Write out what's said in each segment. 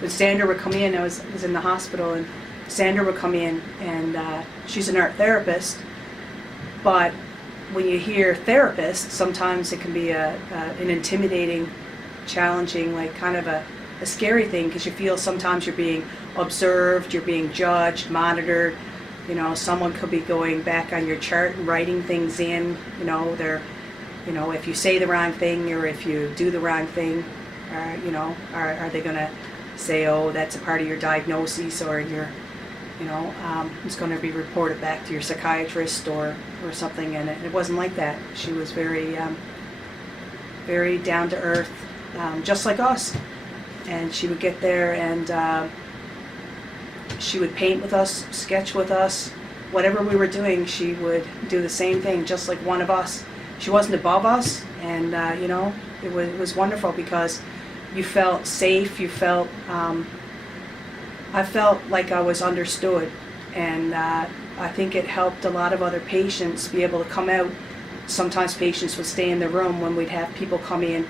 When Sandra would come in, I was in the hospital, and Sandra would come in, and she's an art therapist, but when you hear therapist, sometimes it can be an intimidating, challenging, like kind of a scary thing, because you feel sometimes you're being observed, you're being judged, monitored. You know, someone could be going back on your chart and writing things in. You know, if you say the wrong thing or if you do the wrong thing, are they going to say, oh, that's a part of your diagnosis, or it's going to be reported back to your psychiatrist or something. And it wasn't like that. She was very, very down to earth, just like us. And she would get there and she would paint with us, sketch with us. Whatever we were doing, she would do the same thing, just like one of us. She wasn't above us, and it was wonderful because you felt safe. You felt, I felt like I was understood, and I think it helped a lot of other patients be able to come out. Sometimes patients would stay in the room when we'd have people come in,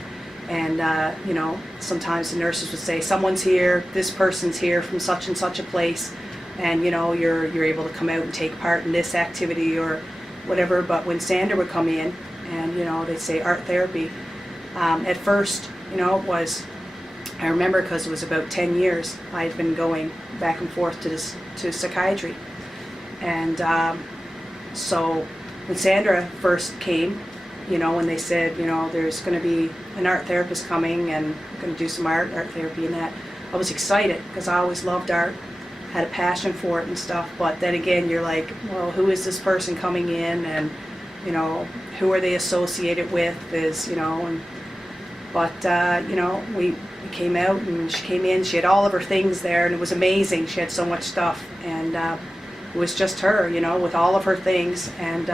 and sometimes the nurses would say, someone's here, this person's here from such and such a place, and you're able to come out and take part in this activity or whatever. But when Sandra would come in and they'd say art therapy, at first it was, I remember, because it was about 10 years I had been going back and forth to psychiatry. And so when Sandra first came, when they said, there's going to be an art therapist coming and going to do some art therapy and that, I was excited because I always loved art, had a passion for it and stuff. But then again, you're like, well, who is this person coming in, and who are they associated with? We came out, and she came in, she had all of her things there, and it was amazing. She had so much stuff, and it was just her, with all of her things. And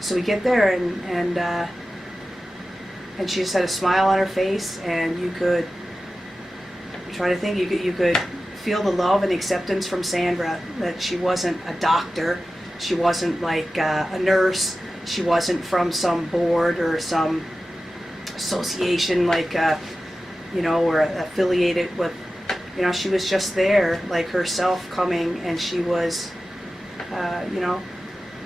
so we get there, and she just had a smile on her face, and you could try to think, you could feel the love and acceptance from Sandra, that she wasn't a doctor, she wasn't like a nurse, she wasn't from some board or some association or affiliated with, she was just there, like herself, coming, and she was,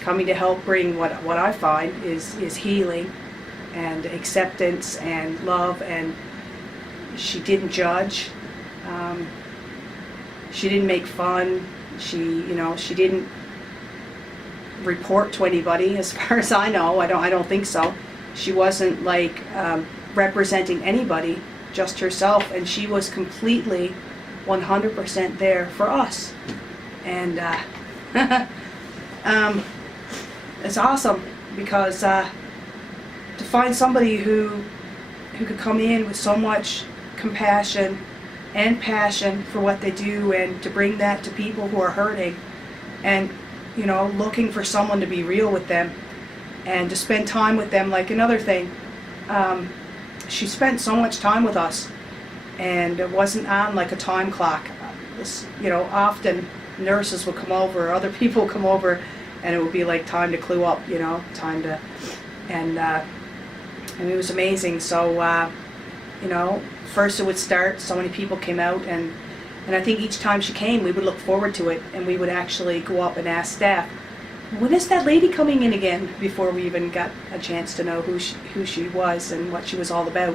coming to help bring what I find is healing and acceptance and love, and She didn't judge. She didn't make fun. She didn't report to anybody, as far as I know. I don't think so. She wasn't like representing anybody, just herself, and she was completely 100% there for us. And it's awesome, because to find somebody who could come in with so much compassion and passion for what they do, and to bring that to people who are hurting, and looking for someone to be real with them and to spend time with them. Like another thing, she spent so much time with us, and it wasn't on like a time clock. Often nurses would come over, or other people would come over, and it would be like time to clue up, time to, and it was amazing. So, first it would start, so many people came out, and I think each time she came, we would look forward to it, and we would actually go up and ask staff, when is that lady coming in again, before we even got a chance to know who she was and what she was all about.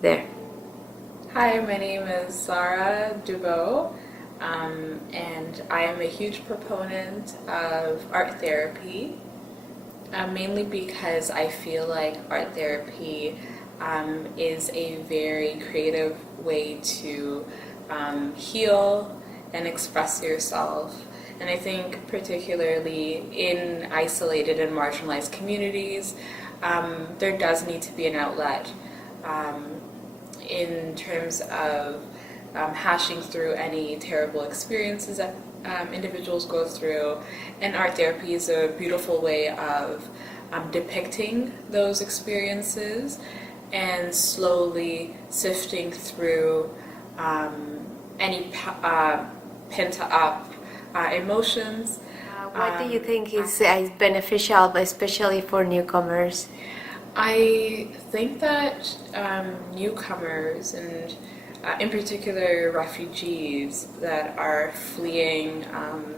there. Hi, my name is Sarah Dubois, and I am a huge proponent of art therapy, mainly because I feel like art therapy is a very creative way to heal and express yourself. And I think particularly in isolated and marginalized communities, there does need to be an outlet in terms of hashing through any terrible experiences that individuals go through. And art therapy is a beautiful way of depicting those experiences and slowly sifting through any pent up emotions. What do you think is beneficial, especially for newcomers? I think that newcomers and in particular refugees that are fleeing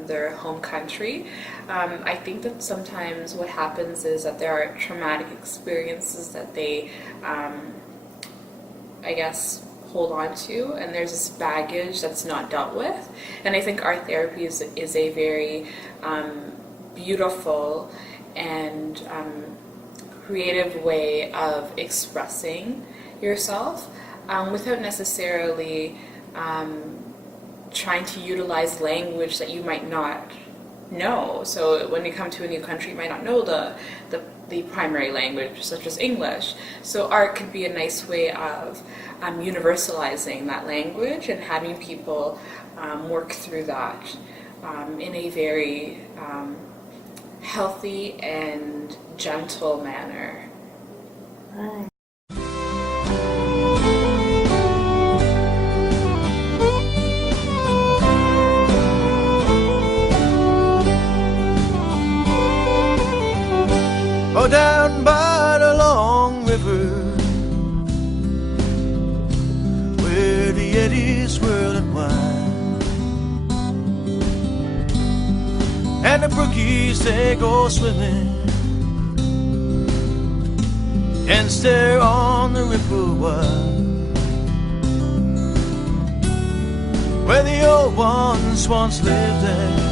their home country, I think that sometimes what happens is that there are traumatic experiences that they, I guess, hold on to, and there's this baggage that's not dealt with. And I think art therapy is a very beautiful and creative way of expressing yourself without necessarily trying to utilize language that you might not know. So when you come to a new country, you might not know the primary language, such as English. So art could be a nice way of universalizing that language and having people work through that in a very healthy and gentle manner. Right. Oh, down by the long river, where the eddies swirl and wind, and the brookies, they go swimming and stare on the ripple wild, where the old ones once lived there,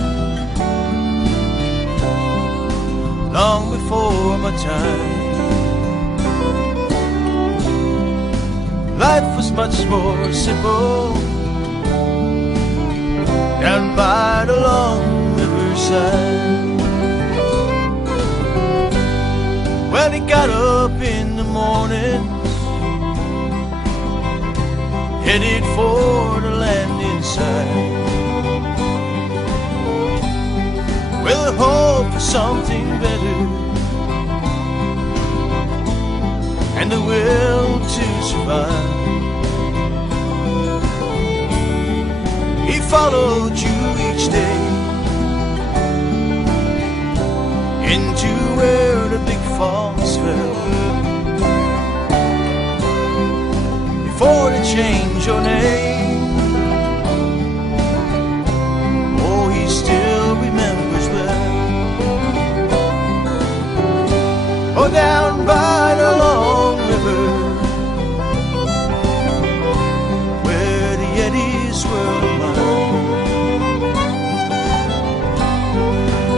long before my time. Life was much more simple down by the long riverside. Well, he got up in the mornings, headed for the landing site, with a hope for something better and the will to survive. He followed you each day into where the big falls fell, before they change your name. Oh, he still remembers well. Oh, down by the long river, where the eddies swirl around,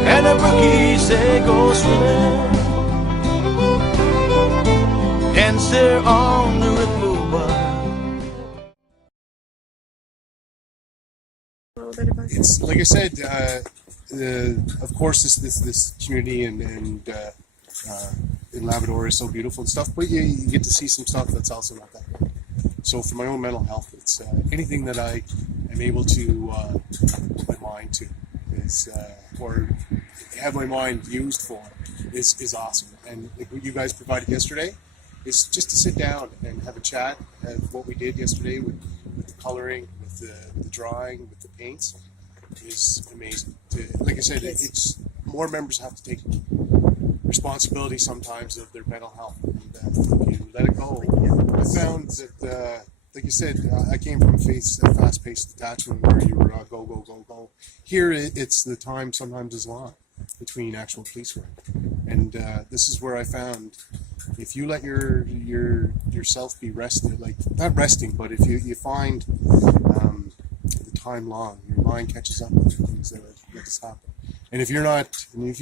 and the brookies, they go swimming and stare on the ripple wild. It's like I said, of course, this community and in Labrador is so beautiful and stuff, but you get to see some stuff that's also not that great. So for my own mental health, it's anything that I am able to put my mind to is or have my mind used for is awesome. And like what you guys provided yesterday is just to sit down and have a chat of what we did yesterday with the coloring, with the drawing, with the paints is amazing. Like I said, it's more members have to take responsibility sometimes of their mental health, and you let it go. I found that, like you said, I came from a fast-paced detachment where you were go, go, go, go. Here, it's the time sometimes is long between actual police work, and this is where I found if you let yourself be rested, like not resting, but if you find the time long, your mind catches up with the things that just happen. And if you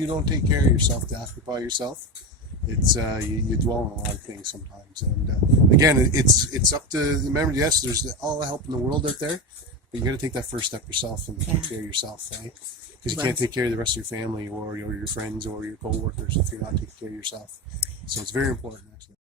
don't take care of yourself, to occupy yourself, it's you dwell on a lot of things sometimes. And again, it's up to, remember, yes, there's all the help in the world out there, but you got to take that first step yourself and take care of yourself, right? Because you can't take care of the rest of your family or your friends or your co-workers if you're not taking care of yourself. So it's very important, actually.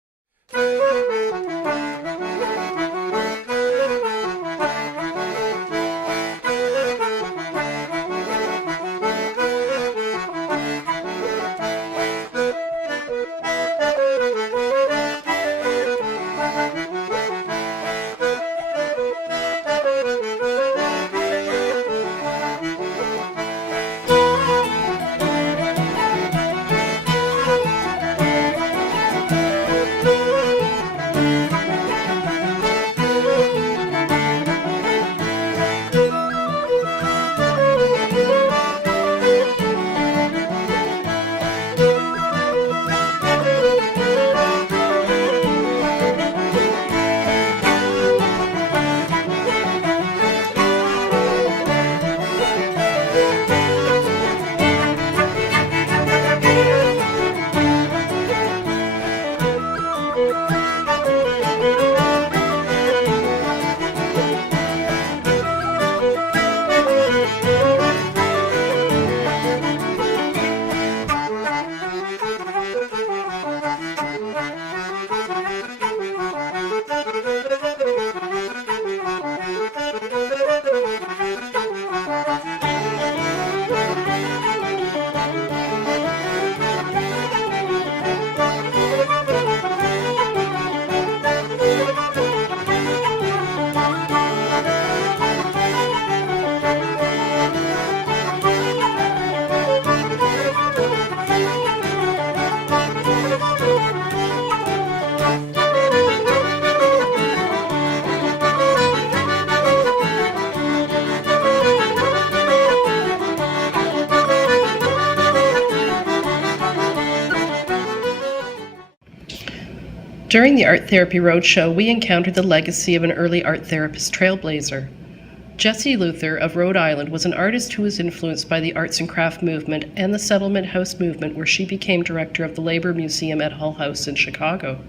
During the Art Therapy Roadshow, we encountered the legacy of an early art therapist trailblazer. Jesse Luther of Rhode Island was an artist who was influenced by the arts and craft movement and the settlement house movement, where she became director of the Labor Museum at Hull House in Chicago.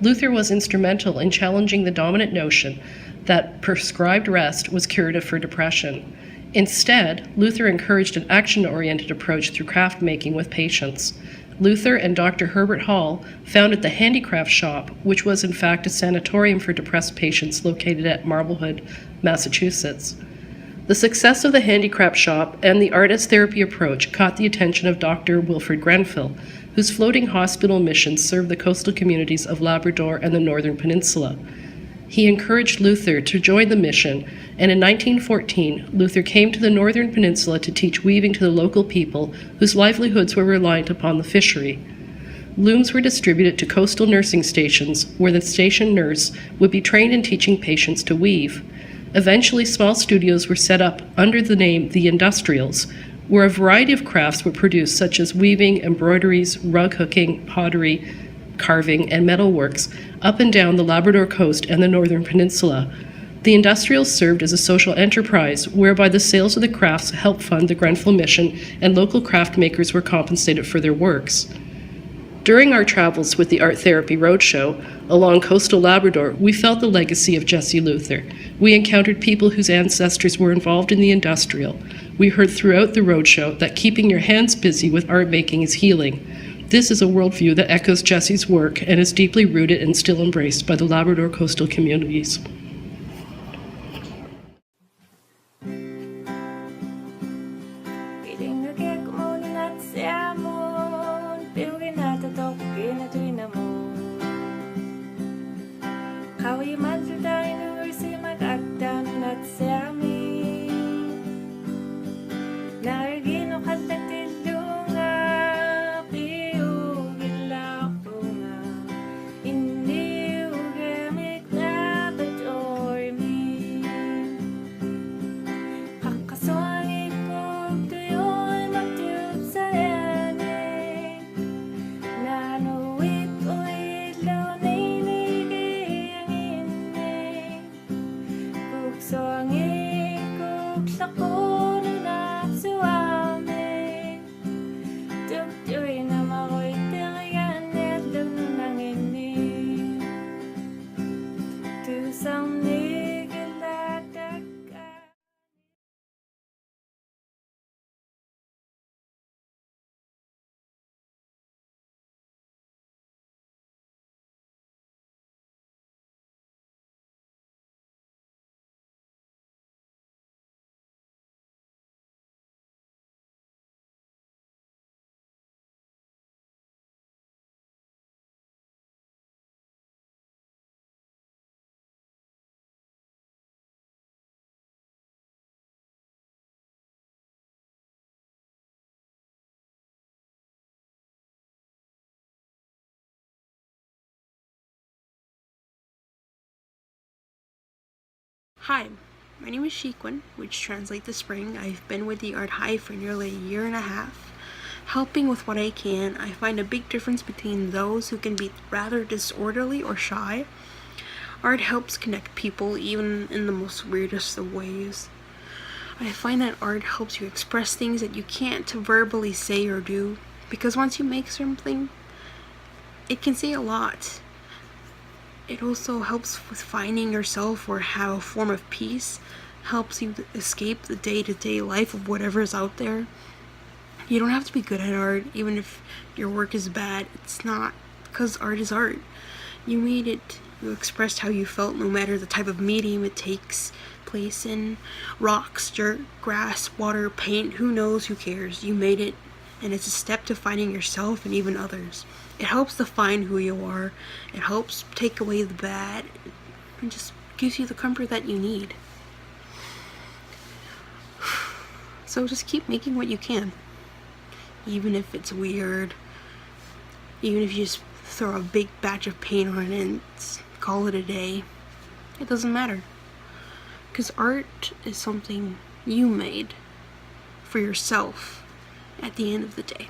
Luther was instrumental in challenging the dominant notion that prescribed rest was curative for depression. Instead, Luther encouraged an action-oriented approach through craft making with patients. Luther and Dr. Herbert Hall founded the Handicraft Shop, which was in fact a sanatorium for depressed patients located at Marblehead, Massachusetts. The success of the Handicraft Shop and the art as therapy approach caught the attention of Dr. Wilfred Grenfell, whose floating hospital missions served the coastal communities of Labrador and the Northern Peninsula. He encouraged Luther to join the mission, and in 1914, Luther came to the Northern Peninsula to teach weaving to the local people whose livelihoods were reliant upon the fishery. Looms were distributed to coastal nursing stations, where the station nurse would be trained in teaching patients to weave. Eventually, small studios were set up under the name The Industrials, where a variety of crafts were produced, such as weaving, embroideries, rug hooking, pottery, carving, and metalworks up and down the Labrador coast and the Northern Peninsula. The Industrials served as a social enterprise, whereby the sales of the crafts helped fund the Grenfell mission, and local craft makers were compensated for their works. During our travels with the Art Therapy Roadshow along coastal Labrador, we felt the legacy of Jesse Luther. We encountered people whose ancestors were involved in the industrial. We heard throughout the roadshow that keeping your hands busy with art making is healing. This is a worldview that echoes Jesse's work and is deeply rooted and still embraced by the Labrador coastal communities. Hindi ugamit na bato Hi, my name is Shequin, which translates to spring. I've been with the Art Hive for nearly a year and a half. Helping with what I can, I find a big difference between those who can be rather disorderly or shy. Art helps connect people even in the most weirdest of ways. I find that art helps you express things that you can't verbally say or do, because once you make something, it can say a lot. It also helps with finding yourself or have a form of peace, helps you escape the day-to-day life of whatever is out there. You don't have to be good at art, even if your work is bad. It's not, because art is art. You made it, you expressed how you felt no matter the type of medium it takes place in. Rocks, dirt, grass, water, paint, who knows, who cares. You made it, and it's a step to finding yourself and even others. It helps define who you are. It helps take away the bad. It just gives you the comfort that you need. So just keep making what you can. Even if it's weird. Even if you just throw a big batch of paint on it and call it a day. It doesn't matter. Because art is something you made for yourself at the end of the day.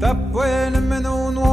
Tapwene menunwo